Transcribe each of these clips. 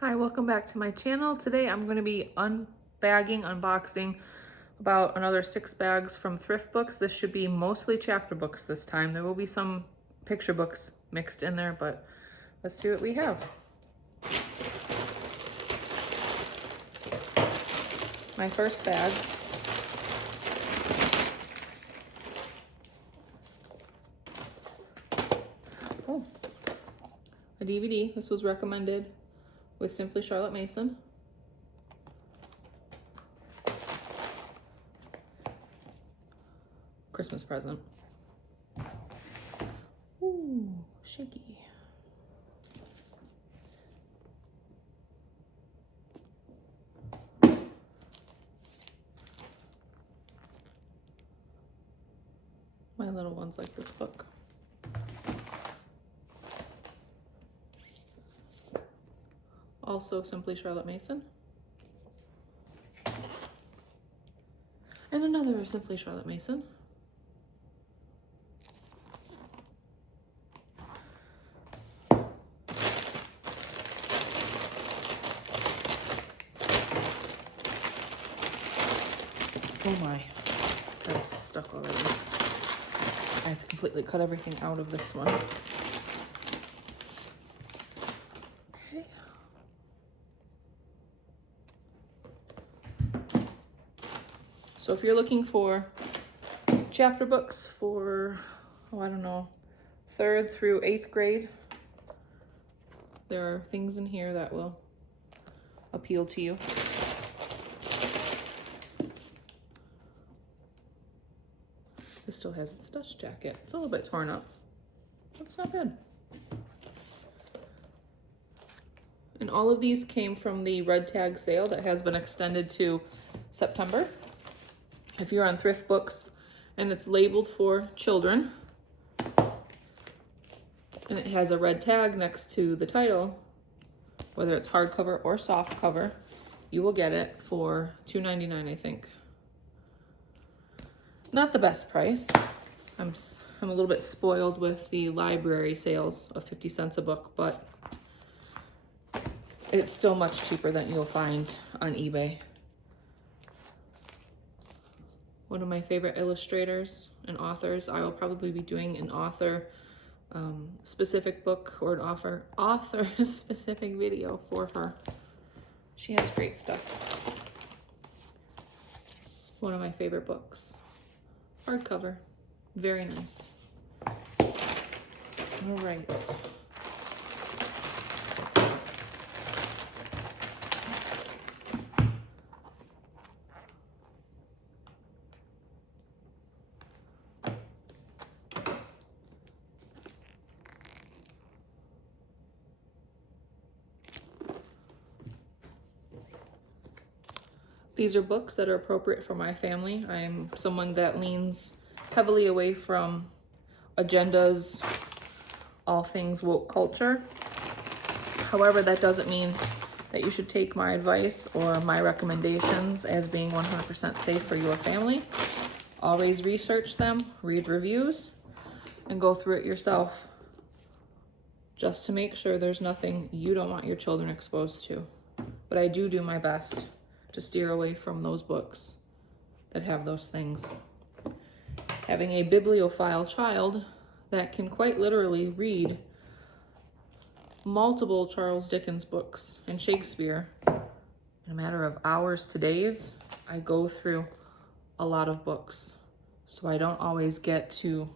Hi, welcome back to my channel. Today I'm going to be unboxing about another 6 bags from ThriftBooks. This should be mostly chapter books this time. There will be some picture books mixed in there, but let's see what we have. My first bag. Oh, a DVD. This was recommended with Simply Charlotte Mason. Christmas present. Ooh, shaky. My little ones like this book. Also Simply Charlotte Mason. And another Simply Charlotte Mason. Oh my, that's stuck already. I have to completely cut everything out of this one. Okay. So if you're looking for chapter books for, I don't know, 3rd through 8th grade, there are things in here that will appeal to you. This still has its dust jacket. It's a little bit torn up. That's not bad. And all of these came from the Red Tag sale that has been extended to September. If you're on ThriftBooks and it's labeled for children, and it has a red tag next to the title, whether it's hardcover or soft cover, you will get it for $2.99, I think. Not the best price. I'm a little bit spoiled with the library sales of 50 cents a book, but it's still much cheaper than you'll find on eBay. One of my favorite illustrators and authors. I will probably be doing an author specific book or an author specific video for her. She has great stuff. One of my favorite books. Hardcover. Very nice. All right. These are books that are appropriate for my family. I'm someone that leans heavily away from agendas, all things woke culture. However, that doesn't mean that you should take my advice or my recommendations as being 100% safe for your family. Always research them, read reviews, and go through it yourself just to make sure there's nothing you don't want your children exposed to. But I do my best to steer away from those books that have those things. Having a bibliophile child that can quite literally read multiple Charles Dickens books and Shakespeare in a matter of hours to days, I go through a lot of books. So I don't always get to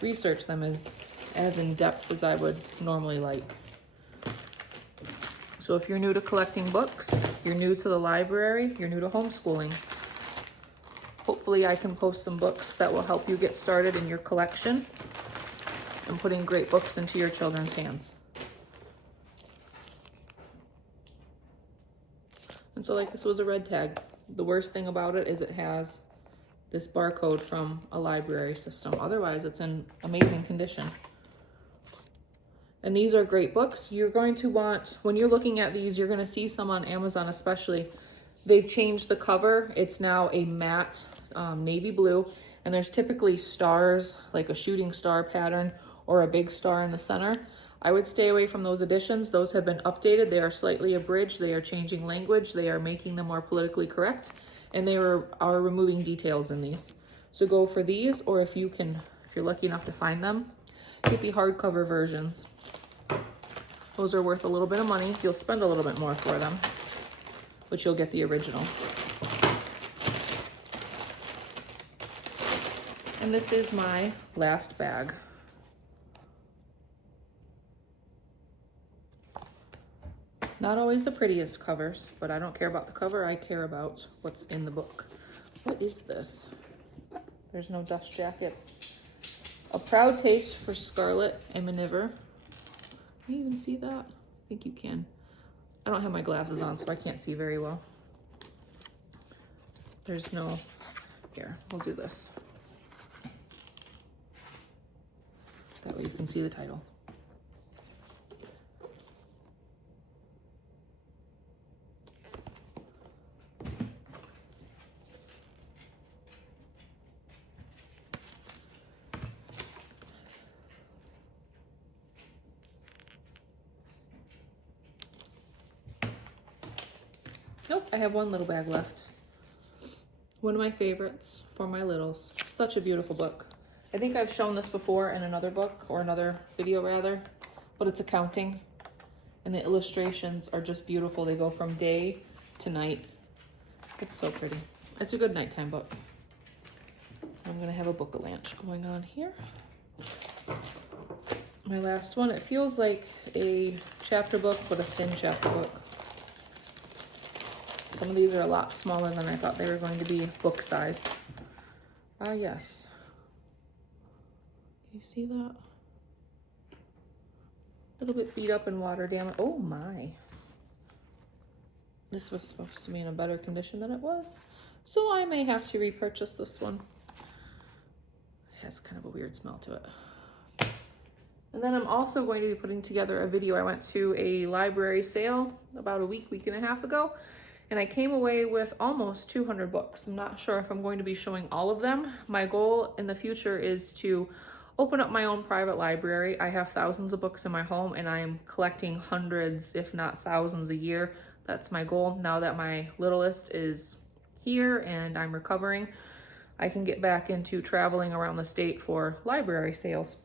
research them as in depth as I would normally like. So if you're new to collecting books, you're new to the library, you're new to homeschooling, hopefully I can post some books that will help you get started in your collection and putting great books into your children's hands. And so like this was a red tag. The worst thing about it is it has this barcode from a library system. Otherwise, it's in amazing condition. And these are great books. You're going to want, when you're looking at these, you're going to see some on Amazon especially. They've changed the cover. It's now a matte navy blue, and there's typically stars, like a shooting star pattern or a big star in the center. I would stay away from those editions. Those have been updated. They are slightly abridged. They are changing language. They are making them more politically correct, and they are removing details in these. So go for these, or if you're lucky enough to find them, get the hardcover versions. Those are worth a little bit of money. You'll spend a little bit more for them, but you'll get the original. And this is my last bag. Not always the prettiest covers, but I don't care about the cover. I care about what's in the book. What is this? There's no dust jacket. A Proud Taste for Scarlet and Maneuver. Can you even see that? I think you can. I don't have my glasses on, so I can't see very well. There's no, here, we'll do this. That way you can see the title. Nope, I have one little bag left. One of my favorites for my littles. Such a beautiful book. I think I've shown this before in another book, or another video rather, but it's accounting. And the illustrations are just beautiful. They go from day to night. It's so pretty. It's a good nighttime book. I'm gonna have a book-a-lanch going on here. My last one, it feels like a chapter book, but a thin chapter book. Some of these are a lot smaller than I thought they were going to be book size. Ah, yes. Can you see that? A little bit beat up and water damage. Oh my. This was supposed to be in a better condition than it was. So I may have to repurchase this one. It has kind of a weird smell to it. And then I'm also going to be putting together a video. I went to a library sale about a week and a half ago, and I came away with almost 200 books. I'm not sure if I'm going to be showing all of them. My goal in the future is to open up my own private library. I have thousands of books in my home, and I am collecting hundreds, if not thousands a year. That's my goal. Now that my littlest is here and I'm recovering, I can get back into traveling around the state for library sales.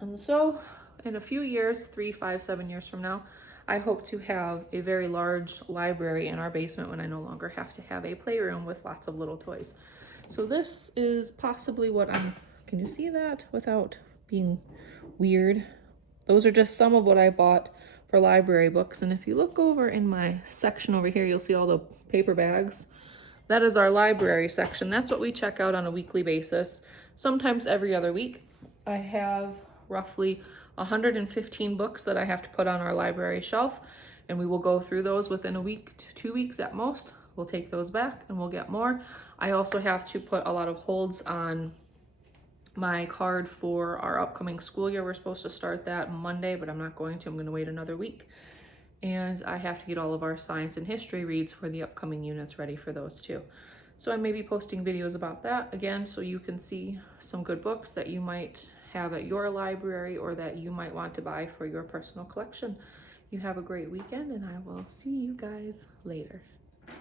And so in a few years, 3, 5, 7 years from now, I hope to have a very large library in our basement when I no longer have to have a playroom with lots of little toys. So this is possibly what can you see that without being weird? Those are just some of what I bought for library books. And if you look over in my section over here, you'll see all the paper bags. That is our library section. That's what we check out on a weekly basis, sometimes every other week. I have roughly 115 books that I have to put on our library shelf, and we will go through those within a week to 2 weeks at most. We'll take those back and we'll get more. I also have to put a lot of holds on my card for our upcoming school year. We're supposed to start that Monday, but I'm not going to. I'm going to wait another week. And I have to get all of our science and history reads for the upcoming units ready for those too. So I may be posting videos about that again, so you can see some good books that you might have at your library or that you might want to buy for your personal collection. You have a great weekend, and I will see you guys later.